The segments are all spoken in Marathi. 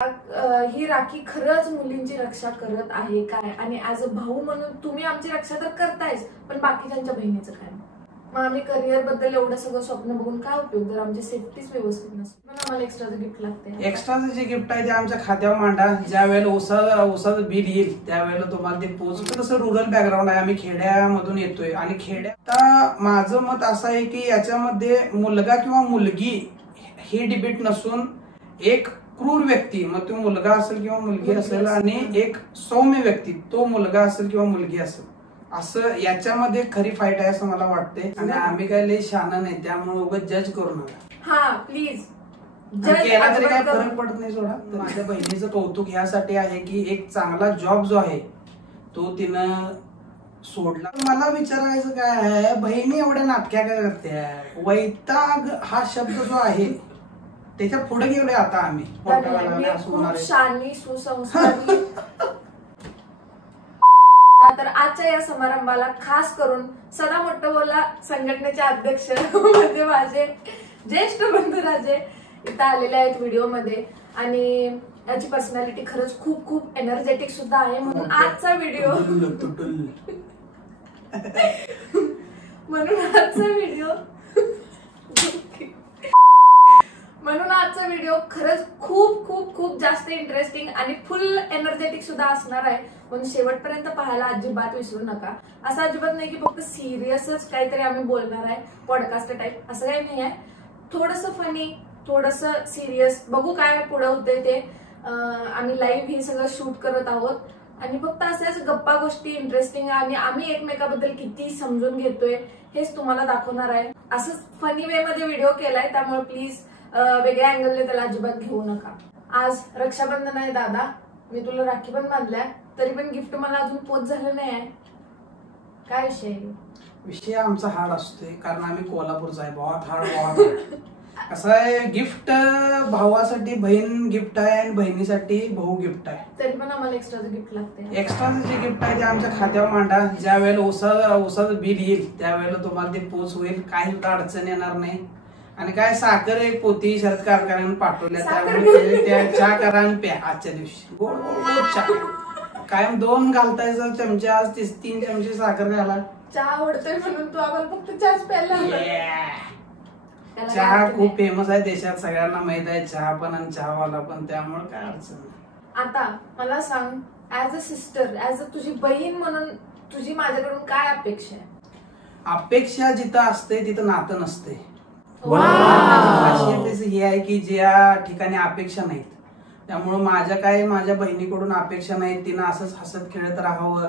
ही राखी खरंच मुलींची रक्षा करत आहे काय? आणि ऍज अ भाऊ म्हणून तुम्ही आमची रक्षा तर करतायच, पण बाकीच्यांच्या बहिणीचं काय? मग आम्ही करिअर बद्दल एवढं सगळं स्वप्न बघून काय उपयोग जर आमची सेफ्टीच व्यवस्थित नसते? पण आम्हाला एक्स्ट्राचं गिफ्ट लागते. एक्स्ट्राचं जे गिफ्ट आहे ते आमच्या खात्यावर मांडा. ज्या वेळेला ओसाचं बिल येईल त्यावेळेला तुम्हाला ते पोहोचतं. तसं रुरल बॅकग्राऊंड आहे, आम्ही खेड्यामधून येतोय आणि आता माझं मत असं आहे की याच्यामध्ये मुलगा किंवा मुलगी ही डिबेट नसून एक क्रूर व्यक्ती, मग तो मुलगा असेल किंवा मुलगी असेल, आणि एक सौम्य व्यक्ती, तो मुलगा असेल किंवा मुलगी असेल, असं याच्यामध्ये खरी फाईट आहे असं मला वाटते. आणि आम्ही काय लई शहाणा नाही, त्यामुळे उगाच जज करू नका. हा प्लीज केला तरी काय फरक पडत नाही सोडा. माझ्या बहिणीचं कौतुक ह्यासाठी आहे की एक चांगला जॉब जो आहे तो तिनं सोडला. मला विचारायचं काय आहे, बहिणी एवढ्या नाटक्या काय करते? वैताग हा शब्द जो आहे त्याच्या पुढे गेलोय आता आम्ही. शानी सुसंस्कारी. तर आजच्या या समारंभाला खास करून सदा मोठं बोला संघटनेचे अध्यक्ष म्हणजे माझे ज्येष्ठ बंधू राजे इथं आलेले आहेत व्हिडिओमध्ये. आणि याची पर्सनॅलिटी खरंच खूप खूप एनर्जेटिक सुद्धा आहे. म्हणून आजचा व्हिडिओ म्हणून आजचा व्हिडिओ खरंच खूप खूप खूप जास्त इंटरेस्टिंग आणि फुल एनर्जेटिक सुद्धा असणार आहे. म्हणून शेवटपर्यंत पाहायला अजिबात विसरू नका. असं अजिबात नाही की फक्त सिरियसच काहीतरी आम्ही बोलणार आहे पॉडकास्ट टाईप, असं काही नाही आहे. थोडंसं फनी, थोडंसं सिरियस, बघू काय पुढे होते ते. आम्ही लाईव्ह हे सगळं शूट करत आहोत आणि फक्त अशाच गप्पा गोष्टी इंटरेस्टिंग आणि आम्ही एकमेकाबद्दल किती समजून घेतोय हेच तुम्हाला दाखवणार आहे. असंच फनी वे मध्ये व्हिडिओ केलाय, त्यामुळे प्लीज वेगळ्या अँगलने त्याला अजिबात घेऊ नका. आज रक्षाबंधन आहे दादा, मी तुला राखी पण बांधल्या, तरी पण गिफ्ट मला अजून पोच झालं नाही आहे. काय विषय? विषय आमचा हार्ड असतोय कारण आम्ही कोल्हापूरचा आहे. बहुत हार्ड. कसं आहे, गिफ्ट भावासाठी बहीण गिफ्ट आहे आणि बहिणीसाठी भाऊ गिफ्ट आहे. तरी पण आम्हाला एक्स्ट्राचं गिफ्ट लागते. एक्स्ट्राचं जे गिफ्ट आहे ते आमच्या खात्यावर मांडा. ज्या वेळेला ओसाचं बिल येईल त्यावेळेला तुम्हाला ते पोच होईल, काही सुद्धा अडचण येणार नाही. आणि काय साखर एक पोती शरद कारखान्याने पाठवल्या, त्यामुळे त्या चहा करा आणि प्या आजच्या दिवशी. गोड गोड चहा कायम 2 घालतायचा चमचा, आज 3 चमचे साखर घाला. चहा आवडतोय म्हणून तू आम्हाला फक्त चहाच प्यायला. चहा खूप फेमस आहे देशात, सगळ्यांना माहित आहे चहा पण आणि चहावाला पण, त्यामुळे काय अडचण नाही. आता मला सांग, as a sister, as a तुझी बहीण म्हणून तुझी माझ्याकडून काय अपेक्षा आहे? अपेक्षा जिथं असते तिथं नातं नसते. खासियत ही आहे की ज्या ठिकाणी अपेक्षा नाहीत, त्यामुळे माझ्या बहिणीकडून अपेक्षा नाहीत. तिनं असंच हसत खेळत राहावं,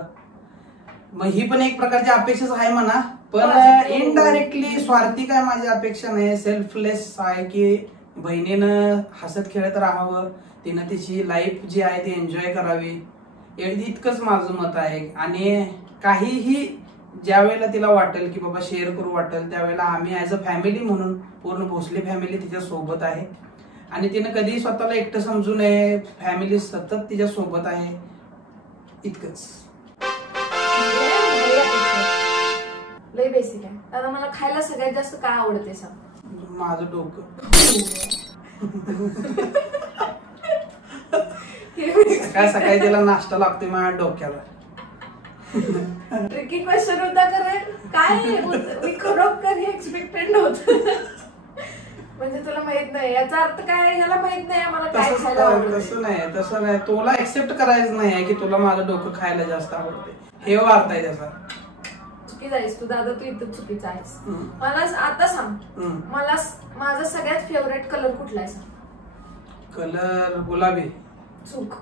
मग ही पण एक प्रकारची अपेक्षाच आहे म्हणा, पण इनडायरेक्टली स्वार्थी काय माझी अपेक्षा नाही. सेल्फलेस आहे की बहिणीनं हसत खेळत राहावं, तिनं तिची लाईफ जी आहे ती एन्जॉय करावी, इतकंच माझं मत आहे. आणि काहीही ज्या वेळेला तिला वाटेल की बाबा शेअर करू वाटेल त्यावेळेला आम्ही ऍज अ फॅमिली म्हणून पूर्ण भोसले फॅमिली तिच्या सोबत आहे. आणि तिनं कधीही स्वतःला एकटं समजू नये, फॅमिली सतत तिच्या सोबत आहे, इतकंच. लय बेसिक आहे. दादा मला खायला सगळ्यात जास्त काय आवडते सांग? माझं डोकं. सकाळी तिला नाश्ता लागतोय माझ्या डोक्याला. ट्रिकी क्वेश्चन होता करे काय? मी खरोखर एक्सपेक्टेड नव्हतं. म्हणजे तुला माहित नाही याचा अर्थ काय, ह्याला माहित नाही आम्हाला काय खायला आवडतं. तसं नाही, तुला एक्सेप्ट करायचं नाही की तुला माझं डोकं खायला जास्त आवडते, हे अर्थ आहे त्याचा. चुकीच आहेस तू दादा, तू इथं चुकीचा आहेस. मला आता सांग, मला माझा सगळ्यात फेवरेट कलर कुठला आहे सांग? कलर गुलाबी. चूक.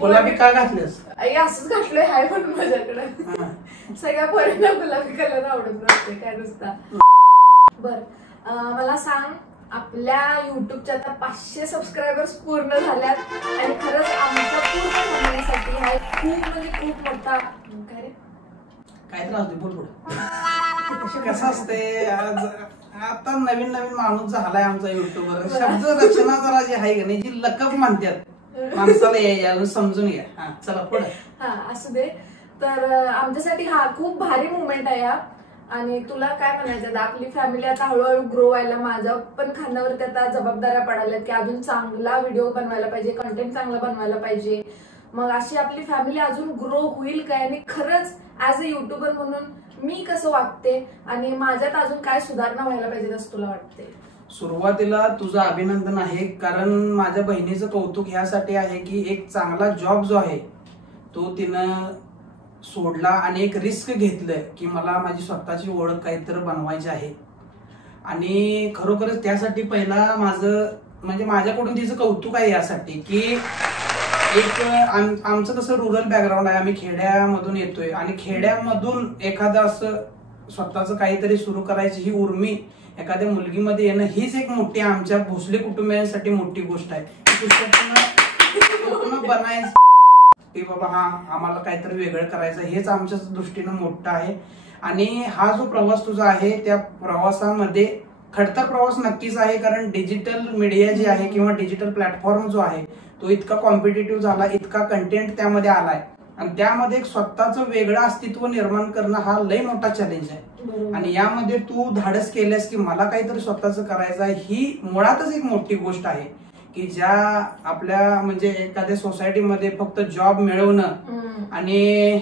गुलाबी का घातलेस? असंच घातलंय हाय म्हणून माझ्याकडे. सगळ्या पोरींना गुलाबी कलर आवडत नसते काय नुसता. बर मला सांग, आपल्या युट्यूबच्या आता 500 सबस्क्रायबर्स पूर्ण झाल्यात आणि खरंच आमचा पूर्ण होण्यासाठी हा खूप म्हणजे खूप मोठा काय त्रास दे बोल. कसं असते, आता नवीन माणूस झालाय आमचा युट्यूबर, शब्द रचना जरा जी आहे का नाही, जी लकब म्हणतात माणसाला यायला समजून घ्या. चला पुढे. हा असू दे. तर आमच्यासाठी हा खूप भारी मुवमेंट आहे हा. आणि तुला काय म्हणायचं, आपली फॅमिली आता हळूहळू ग्रो व्हायला, माझ्या पण खांद्यावरती आता जबाबदाऱ्या पडायला की अजून चांगला व्हिडिओ बनवायला पाहिजे, कंटेंट चांगला बनवायला पाहिजे. मग अशी आपली फॅमिली अजून ग्रो होईल काय, आणि खरंच ऍज अ युट्यूबर म्हणून मी कसं वागते आणि माझ्यात अजून काय सुधारणा व्हायला पाहिजे असं तुला वाटते? सुरुवातीला तुझं अभिनंदन आहे, कारण माझ्या बहिणीचं कौतुक ह्यासाठी आहे की एक चांगला जॉब जो आहे तो तिनं सोडला आणि एक रिस्क घेतलंय की मला माझी स्वतःची ओळख काहीतरी बनवायची आहे. आणि खरोखरच त्यासाठी पहिला माझं म्हणजे माझ्याकडून तिचं कौतुक आहे यासाठी की एक आमचं कसं रुरल बॅकग्राऊंड आहे, आम्ही खेड्यामधून येतोय आणि खेड्यामधून एखादं असं स्वतःचं काहीतरी सुरू करायची ही उर्मी एखाद्या मुलगीमध्ये येणं हीच एक मोठी आमच्या भोसले कुटुंबियांसाठी मोठी गोष्ट आहे. बनायचं की बाबा हा आम्हाला काहीतरी वेगळं करायचं हेच आमच्या दृष्टीनं मोठं आहे. आणि हा जो प्रवास तुझा आहे त्या प्रवासामध्ये खडतर प्रवास नक्कीच आहे, कारण डिजिटल मीडिया जी आहे किंवा डिजिटल प्लॅटफॉर्म जो आहे तो इतका कॉम्पिटेटिव्ह झाला, इतका कंटेंट त्यामध्ये आलाय आणि त्यामध्ये एक स्वतःचं वेगळं अस्तित्व निर्माण करणं हा लय मोठा चॅलेंज आहे. आणि यामध्ये तू धाडस केल्यास की मला काहीतरी स्वतःचं करायचं आहे, ही मुळातच एक मोठी गोष्ट आहे की ज्या आपल्या म्हणजे एखाद्या सोसायटीमध्ये फक्त जॉब मिळवणं आणि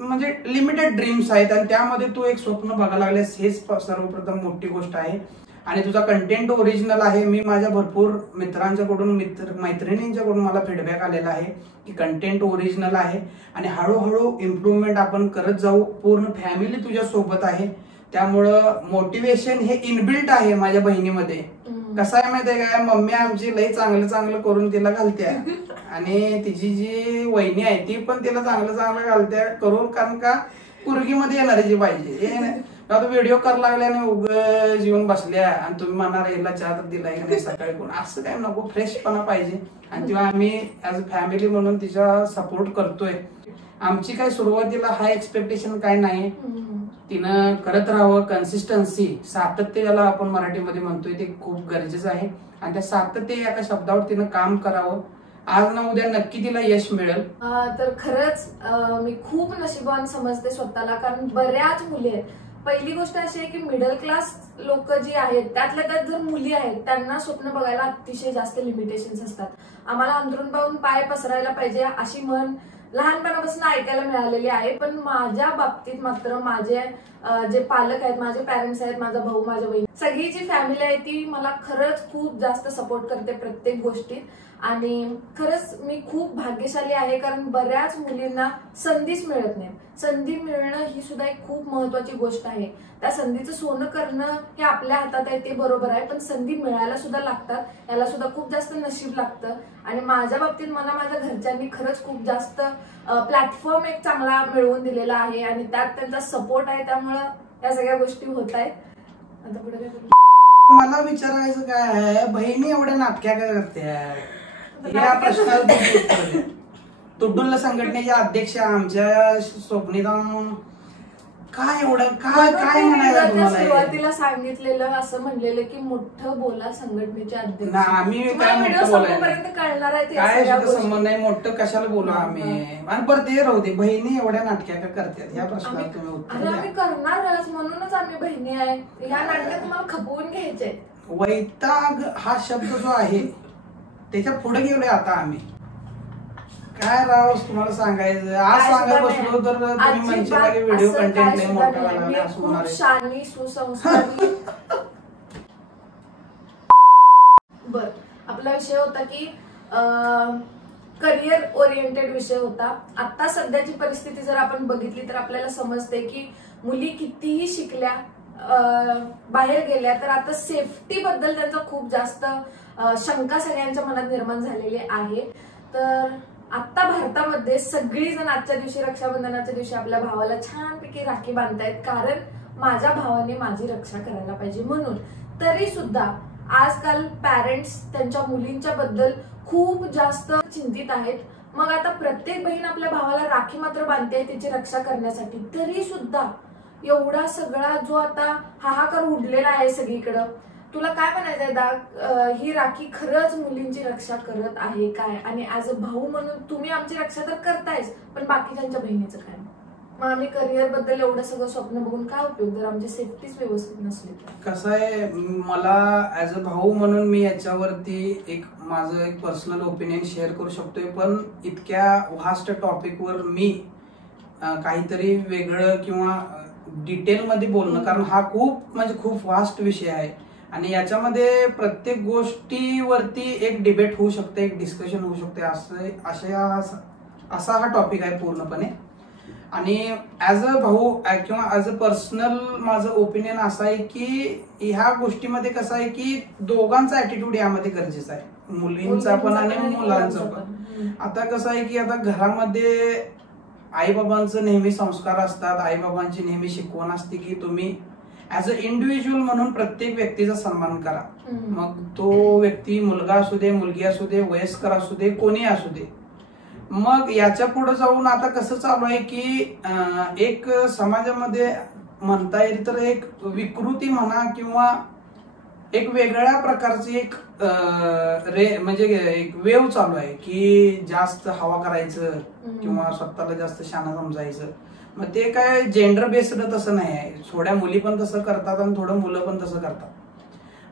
म्हणजे लिमिटेड ड्रीम्स आहेत आणि त्यामध्ये तू एक स्वप्न बघायला लागलेस हेच सर्वप्रथम मोठी गोष्ट आहे. आणि तुझा कंटेंट ओरिजिनल आहे. मी माझ्या भरपूर मित्रांच्याकडून मैत्रिणींच्याकडून मला फीडबॅक आलेला आहे की कंटेंट ओरिजिनल आहे आणि हळूहळू इम्प्रूव्हमेंट आपण करत जाऊ. पूर्ण फॅमिली तुझ्या सोबत आहे, त्यामुळं मोटिवेशन हे इनबिल्ट आहे माझ्या बहिणीमध्ये. कसं आहे माहितीये काय, मम्मी आमची लई चांगलं चांगलं करून तिला घालते आणि तिची जी वहिनी आहे ती पण तिला चांगलं चांगलं घालते करून, कारण का पुरगीमध्ये एनर्जी पाहिजे. व्हिडिओ करायला लागल्याने उग जीवन बसल्या आणि तुम्ही म्हणणार याला चहा तर दिलाय की नाही सकाळी कोण, असं काय नको, फ्रेशपणा पाहिजे. आणि तेव्हा आम्ही ऍज अ फॅमिली म्हणून तिचा सपोर्ट करतोय. आमची काय सुरुवातीला हाय एक्सपेक्टेशन काय नाही, तिनं करत राहावं. कन्सिस्टन्सी, सातत्य ज्याला आपण मराठीमध्ये म्हणतोय ते खूप गरजेचं आहे आणि त्या सातत्य या एका शब्दावर तिनं काम करावं. आज ना उद्या नक्की तिला यश मिळेल. तर खरंच मी खूप नशिबवान समजते स्वतःला, कारण बऱ्याच मुली आहेत. पहिली गोष्ट अशी आहे की मिडल क्लास लोक जी आहेत त्यातल्या त्यात जर मुली आहेत त्यांना स्वप्न बघायला अतिशय जास्त लिमिटेशन्स असतात. आम्हाला अंतरून पाहून पाय पसरायला पाहिजे अशी म्हण लहानपणापासून ऐकायला मिळालेली आहे. पण माझ्या बाबतीत मात्र माझे जे पालक आहेत, माझे पॅरेंट्स आहेत, माझा भाऊ, माझ्या बहीण, सगळी जी फॅमिली आहे ती मला खरंच खूप जास्त सपोर्ट करते प्रत्येक गोष्टीत. आणि खरंच मी खूप भाग्यशाली आहे, कारण बऱ्याच मुलींना संधीच मिळत नाही. संधी मिळणं ही सुद्धा एक खूप महत्वाची गोष्ट आहे. त्या संधीचं सोनं करणं हे आपल्या हातात आहे ते बरोबर आहे, पण संधी मिळायला सुद्धा लागतात, याला सुद्धा खूप जास्त नशीब लागतं. आणि माझ्या बाबतीत मला माझ्या घरच्यांनी खरंच खूप जास्त प्लॅटफॉर्म एक चांगला मिळवून दिलेला आहे आणि त्यात त्यांचा सपोर्ट आहे, त्यामुळं या सगळ्या गोष्टी होत आहेत. आता पुढे काय मला विचारायचं काय आहे, बहिणी एवढ्या नाटक्या काय करते या प्रश्नाला तुडुल्ल संघटनेच्या अध्यक्ष आमच्या स्वप्नीता, काय एवढं काय काय म्हणायचं तुम्हाला? सुरुवातीला सांगितलेलं असं म्हणलेलं की मोठं बोला संघटनेचे अध्यक्ष. आम्ही काय मोठं बोलायचं कळणार आहे काय संबंध नाही, मोठं कशाला बोला आम्ही. आणि परत ते राहू दे, बहिणी एवढ्या नाटक्या का करतात या प्रश्नाला तुम्ही उत्तर द्या. आम्ही करणारच म्हणूनच आम्ही बहिणी आहे. या नाटकात तुम्हाला खपवून घ्यायचे. वैताग हा शब्द जो आहे त्याच्या पुढे गेलोय आता आम्ही. काय राव तुम्हाला सांगायचं, आज सांगत बसलो तर तुम्ही म्हणशीला की व्हिडिओ कंटेंट नाही मोठा झाला असं होणार आहे. शानी सुसंस्कारी. बर, आपला विषय होता की करिअर ओरिएंटेड विषय होता. आता सध्याची परिस्थिती जर आपण बघितली तर आपल्याला समजते की मुली कितीही शिकल्या, बाहेर गेल्या तर आता सेफ्टी बद्दल त्यांचा खूप जास्त शंका सगळ्यांच्या मनात निर्माण झालेली आहे. तर आता भारतामध्ये सगळीजण आजच्या दिवशी, रक्षाबंधनाच्या दिवशी आपल्या भावाला छानपैकी राखी बांधतायत, कारण माझ्या भावाने माझी रक्षा करायला पाहिजे म्हणून. तरी सुद्धा आजकाल पॅरेंट्स त्यांच्या मुलींच्या बद्दल खूप जास्त चिंतित आहेत. मग आता प्रत्येक बहीण आपल्या भावाला राखी मात्र बांधते तिची रक्षा करण्यासाठी, तरी सुद्धा एवढा सगळा जो आता हाहाकार उडलेला आहे सगळीकडं, तुला काय म्हणायचंय दाग, ही राखी खरंच मुलींची रक्षा करत आहे काय? आणि ऍज अ भाऊ म्हणून तुम्ही आमची रक्षा तर करतायच, पण बाकीच्यांच्या बहिणीचं काय? मग आम्ही करिअर बद्दल एवढं सगळं स्वप्न बघून काय उपयोग जर आमची सेफ्टीच व्यवस्थित नसली तर? कसं आहे, मला ऍज अ भाऊ म्हणून मी याच्यावरती एक माझं एक पर्सनल ओपिनियन शेअर करू शकतोय, पण इतक्या व्हास्ट टॉपिकवर मी काहीतरी वेगळं किंवा डिटेलमध्ये बोलणं, कारण हा खूप म्हणजे खूप व्हास्ट विषय आहे आणि याच्यामध्ये प्रत्येक गोष्टीवरती एक डिबेट होऊ शकते, एक डिस्कशन होऊ शकते, असा हा टॉपिक आहे पूर्णपणे. आणि ऍज अ भाऊ किंवा ऍज अ पर्सनल माझं ओपिनियन असं आहे की ह्या गोष्टीमध्ये कसं आहे की दोघांचा ऍटिट्यूड यामध्ये गरजेचा आहे, मुलींचा पण आणि मुलांचा पण. आता कसं आहे की आता घरामध्ये आईबाबांचं नेहमी संस्कार असतात, आईबाबांची नेहमी शिकवण असते की तुम्ही ऍज अ इंडिव्हिज्युअल म्हणून प्रत्येक व्यक्तीचा सन्मान करा. मग तो व्यक्ती मुलगा असू दे, मुलगी असू दे, वयस्कर असू दे, कोणी असू दे. मग याच्या पुढे जाऊन आता कसं चालू आहे की एक समाजामध्ये म्हणता येईल तर एक विकृती म्हणा किंवा एक वेगळ्या प्रकारची एक म्हणजे एक वेव चालू आहे की जास्त हवा करायचं किंवा स्वतःला जास्त शहाणा समजायचं. मग ते काय जेंडर बेस्ड तसं नाही आहे, थोड्या मुली पण तसं करतात आणि थोडं मुलं पण तसं करतात.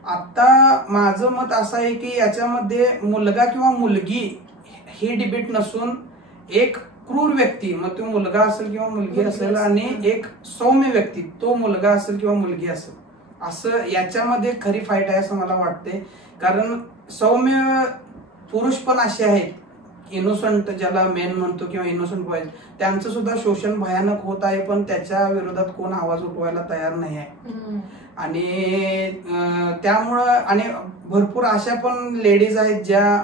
आता माझं मत असं आहे की याच्यामध्ये मुलगा किंवा मुलगी ही डिबेट नसून एक क्रूर व्यक्ती, मग तो मुलगा असेल किंवा मुलगी असेल, आणि एक सौम्य व्यक्ती, तो मुलगा असेल किंवा मुलगी असेल, असं याच्यामध्ये खरी फाईट आहे असं मला वाटते. कारण सौम्य पुरुष पण असे आहेत, इनोसंट ज्याला मेन म्हणतो किंवा इनोसंट बॉयज, त्यांचं सुद्धा शोषण भयानक होत आहे, पण त्याच्या विरोधात कोण आवाज उठवायला तयार नाही आहे. आणि त्यामुळं आणि भरपूर अशा पण लेडीज आहेत ज्या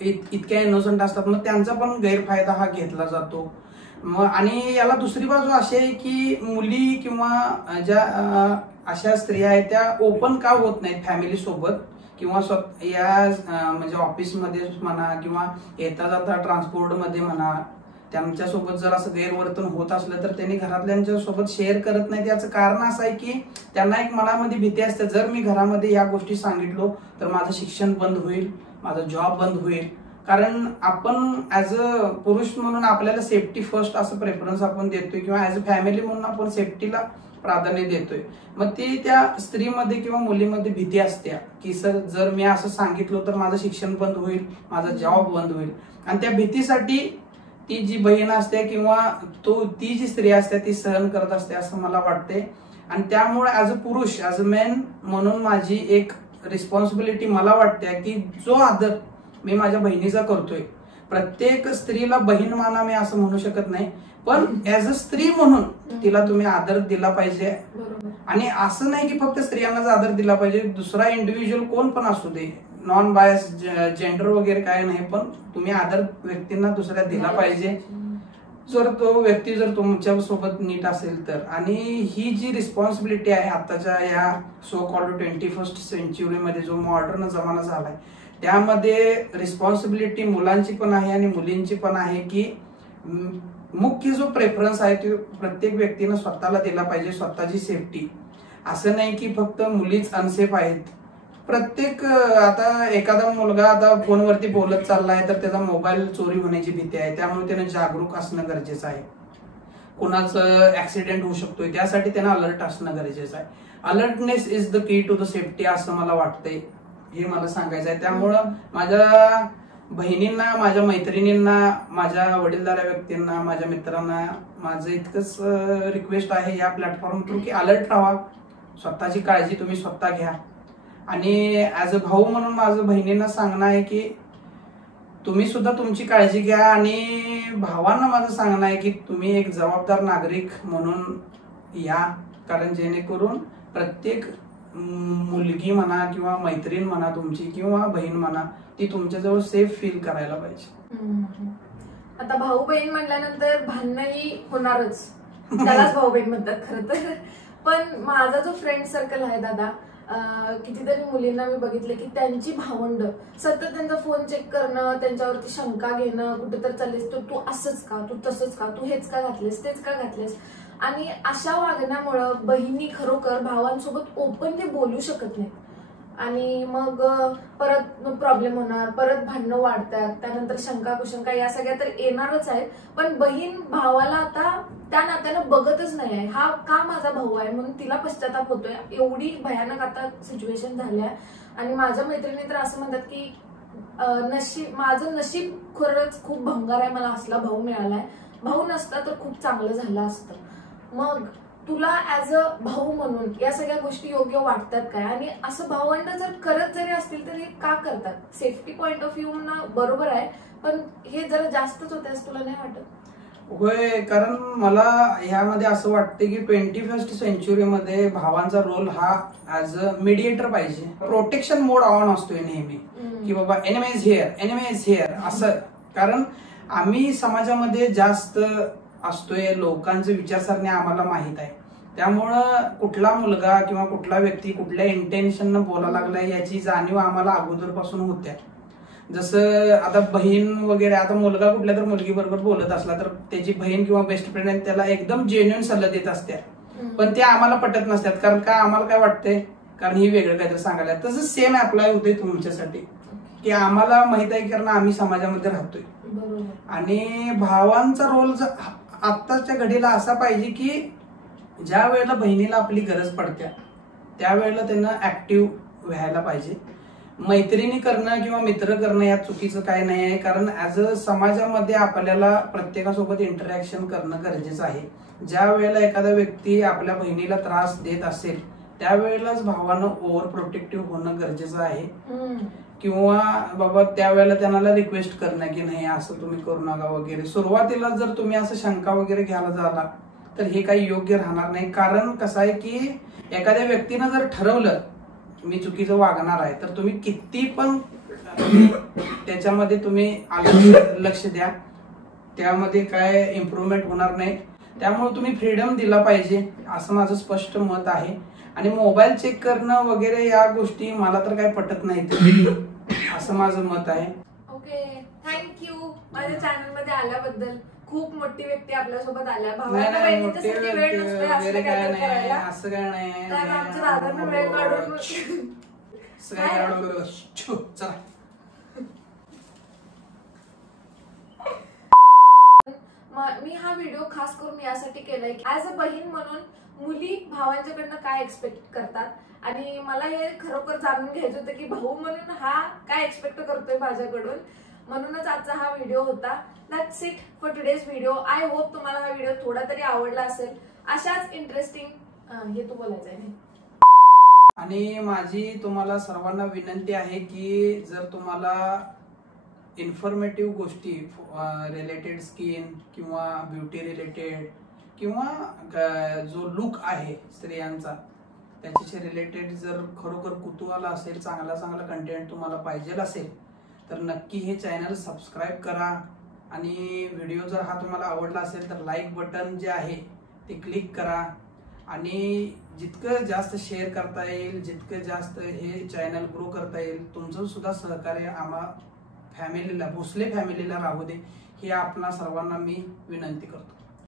इतक्या इनोसंट असतात, मग त्यांचा पण गैरफायदा हा घेतला जातो. मग आणि याला दुसरी बाजू अशी आहे की मुली किंवा ज्या अशा स्त्रिया आहेत त्या ओपन का होत नाहीत फॅमिली सोबत किंवा या म्हणजे ऑफिसमध्ये म्हणा किंवा येता जाता ट्रान्सपोर्ट मध्ये म्हणा, त्यांच्यासोबत जर असं गैरवर्तन होत असलं तर त्यांनी घरातल्यांच्या सोबत शेअर करत नाहीत. याचं कारण असं आहे की त्यांना एक मनामध्ये भीती असते, जर मी घरामध्ये या गोष्टी सांगितलो तर माझं शिक्षण बंद होईल, माझा जॉब बंद होईल. कारण आपण ऍज अ पुरुष म्हणून आपल्याला सेफ्टी फर्स्ट असं प्रेफरन्स आपण देतोय किंवा ऍज अ फॅमिली म्हणून आपण सेफ्टीला प्राधान्य देतोय. मग ती त्या स्त्रीमध्ये किंवा मुलीमध्ये भीती असते की सर जर मी असं सांगितलं तर माझं शिक्षण बंद होईल, माझा जॉब बंद होईल. आणि त्या भीतीसाठी ती जी बहीण असते किंवा ती जी स्त्री असते ती सहन करत असते असं मला वाटते. आणि त्यामुळे ऍज अ पुरुष, ऍज अ मॅन म्हणून माझी एक रिस्पॉन्सिबिलिटी मला वाटते की जो आदर मी माझ्या बहिणीचा करतोय, प्रत्येक स्त्रीला बहीण माना मी असं म्हणू शकत नाही, पण ऍज अ स्त्री म्हणून तिला तुम्ही आदर दिला पाहिजे. आणि असं नाही की फक्त स्त्रियांनाच आदर दिला पाहिजे, दुसरा इंडिव्हिज्युअल कोण पण असू दे, नॉन बायस जेंडर वगैरे काय नाही, पण तुम्ही आदर व्यक्तींना दुसऱ्या दिला पाहिजे जर तो व्यक्ती जर तुमच्या सोबत नीट असेल तर. आणि ही जी रिस्पॉन्सिबिलिटी आहे आताच्या या सो कॉल्ड 21st सेंच्युरीमध्ये जो मॉडर्न जमाना झालाय, त्यामध्ये रिस्पॉन्सिबिलिटी मुलांची पण आहे आणि मुलींची पण आहे की मुख्य जो प्रेफरन्स आहे तो प्रत्येक व्यक्तीनं स्वतःला दिला पाहिजे, स्वतःची सेफ्टी. असं नाही की फक्त मुलीच अनसेफ आहेत. प्रत्येक आता एखादा मुलगा आता फोनवरती बोलत चाललाय तर त्याचा मोबाईल चोरी होण्याची भीती आहे, त्यामुळे त्यानं जागरूक असणं गरजेचं आहे. कुणाचं ऍक्सिडेंट होऊ शकतोय त्यासाठी त्यांना अलर्ट असणं गरजेचं आहे. Alertness is the key to the safety असं मला वाटतंय, हे मला सांगायचं आहे. त्यामुळं माझ्या बहिणींना, माझ्या मैत्रिणींना, माझ्या वडीलधाऱ्या व्यक्तींना, माझ्या मित्रांना माझं इतकंच रिक्वेस्ट आहे या प्लॅटफॉर्म थ्रू की अलर्ट राहा, स्वतःची काळजी तुम्ही स्वतः घ्या. आणि ऍज अ भाऊ म्हणून माझं बहिणींना सांगणं आहे की तुम्ही सुद्धा तुमची काळजी घ्या. आणि भावांना माझं सांगणं आहे की तुम्ही एक जबाबदार नागरिक म्हणून या, कारण जेणेकरून प्रत्येक मुलगी म्हणा किंवा मैत्रीण म्हणा तुमची किंवा बहीण म्हणा ती तुमच्याजवळ सेफ फील करायला पाहिजे. आता भाऊ बहीण म्हणल्यानंतर भांडणही होणारच, त्यालाच भाऊ बहीण म्हणतात खरं तर. पण माझा जो फ्रेंड सर्कल आहे दादा, कितीतरी मुलींना मी बघितले की त्यांची भावंड सतत त्यांचा फोन चेक करणं, त्यांच्यावरती शंका घेणं, कुठे तर चाललेस तू असंच का, तू तसंच का, तू हेच का घातलेस, तेच का घातलेस. आणि अशा वागण्यामुळं बहिणी खरोखर भावांसोबत ओपनली बोलू शकत नाहीत. आणि मग परत प्रॉब्लेम होणार, परत भांडणं वाढतात, त्यानंतर शंका कुशंका या सगळ्या तर येणारच आहेत. पण बहीण भावाला आता त्या नात्यानं बघतच नाही आहे, हा का माझा भाऊ आहे म्हणून तिला पश्चाताप होतोय. एवढी भयानक आता सिच्युएशन झाली आहे. आणि माझ्या मैत्रिणी तर असं म्हणतात की माझं नशीब खरंच खूप भंगार आहे, मला असला भाऊ मिळालाय. भाऊ नसता तर खूप चांगलं झालं असतं. मग तुला ऍज अ भाऊ म्हणून या सगळ्या गोष्टी योग्य वाटतात काय? आणि असं भावंड जर करत जरी असतील तर हे का करतात? सेफ्टी पॉइंट ऑफ व्ह्यू बरोबर आहे, पण हे जरा जास्तच होते असं तुला नाही वाटत? होय, कारण मला ह्यामध्ये असं वाटतं की 21st सेंचुरीमध्ये भावांचा रोल हा ऍज अ मीडिएटर पाहिजे. प्रोटेक्शन मोड ऑन असतोय नेहमी की बाबा एनिमी इज हिअर असं. कारण आम्ही समाजामध्ये जास्त असतोय, लोकांचे विचारसरणी आम्हाला माहित आहे. त्यामुळं कुठला मुलगा किंवा कुठला व्यक्ती कुठल्या इंटेन्शननं बोलायला लागलाय याची जाणीव आम्हाला अगोदरपासून होत्या. जसं आता बहीण वगैरे, आता मुलगा कुठल्या तर मुलगी बरोबर बोलत असला तर त्याची बहीण किंवा बेस्ट फ्रेंड आहे त्याला एकदम जेन्युइन सल्ला देत असत्या, पण ते आम्हाला पटत नसतात. कारण का आम्हाला काय वाटतंय, कारण ही वेगळं काहीतरी सांगायला. तसं सेम अप्लाय होते तुमच्यासाठी की आम्हाला माहित आहे कारण आम्ही समाजामध्ये राहतोय. आणि भावांचा रोल आत्ताच्या घडीला असा पाहिजे की ज्या वेळेला बहिणीला आपली गरज पडत्या त्यावेळेला त्यांना ऍक्टिव्ह व्हायला पाहिजे. मैत्रिणी करणं किंवा मित्र करणं यात चुकीचं काय नाही आहे. कारण ऍज अ समाजामध्ये आपल्याला प्रत्येकासोबत इंटरॅक्शन करणं गरजेचं आहे. ज्या वेळेला एखादा व्यक्ती आपल्या बहिणीला त्रास देत असेल त्यावेळेलाच भावानं ओव्हर प्रोटेक्टिव्ह होणं गरजेचं आहे. किंवा बाबा त्यावेळेला त्यांना रिक्वेस्ट करणं की नाही असं तुम्ही करू नका वगैरे. सुरुवातीला जर तुम्ही असं शंका वगैरे घ्यायला झाला तर हे काही योग्य राहणार नाही. कारण कसं आहे की एखाद्या व्यक्तीनं जर ठरवलं मी चुकीचं वागणार आहे तर तुम्ही किती पण त्याच्यामध्ये तुम्ही लक्ष द्या, त्यामध्ये काय इम्प्रूव्हमेंट होणार नाही. त्यामुळे तुम्ही फ्रीडम दिला पाहिजे असं माझं स्पष्ट मत आहे. आणि मोबाईल चेक करणं वगैरे या गोष्टी मला तर काय पटत नाहीत असं माझं मत आहे. ओके, थँक्यू माझ्या चॅनल मध्ये आल्याबद्दल. खूप मोठी व्यक्ती आपल्यासोबत आल्या. भावाला बहिणीच्यासाठी वेळ नसतोय असं काय करायला. असं काय नाही, तर आमच्या दादांना वेळ काढून चला. मी हा व्हिडिओ खास करून यासाठी केलाय की ऍज अ बहीण म्हणून मुली भावांच्याकडनं काय एक्सपेक्ट करतात. आणि मला हे खरोखर जाणून घ्यायचं होतं की भाऊ म्हणून हा काय एक्सपेक्ट करतोय माझ्याकडून. म्हणूनच आजचा हा व्हिडिओ होता. That's it for today's video. I hope तुम्हाला हा व्हिडिओ थोडा तरी आवडला असेल. अशाच इंटरेस्टिंग हे तू बोलायचं आहे. आणि माझी तुम्हाला सर्वांना विनंती आहे की जर तुम्हाला इन्फॉर्मेटिव्ह गोष्टी रिलेटेड स्किन किंवा ब्युटी रिलेटेड किंवा जो लुक आहे स्त्रियांचा त्याच्याशी रिलेटेड जर खरोखर कुतूहल असेल, चांगला कंटेंट तुम्हाला पाहिजे असेल तर नक्की हे चॅनल सबस्क्राईब करा. आणि व्हिडिओ जर हा तुम्हाला आवडला असेल तर लाईक बटन जे आहे ते क्लिक करा. आणि जितकं जास्त शेअर करता येईल, जितकं जास्त हे चॅनल ग्रो करता येईल, तुमचं सुद्धा सहकार्य आम्हा फॅमिलीला, भोसले फॅमिलीला राहू दे ही आपणा सर्वांना मी विनंती करतो.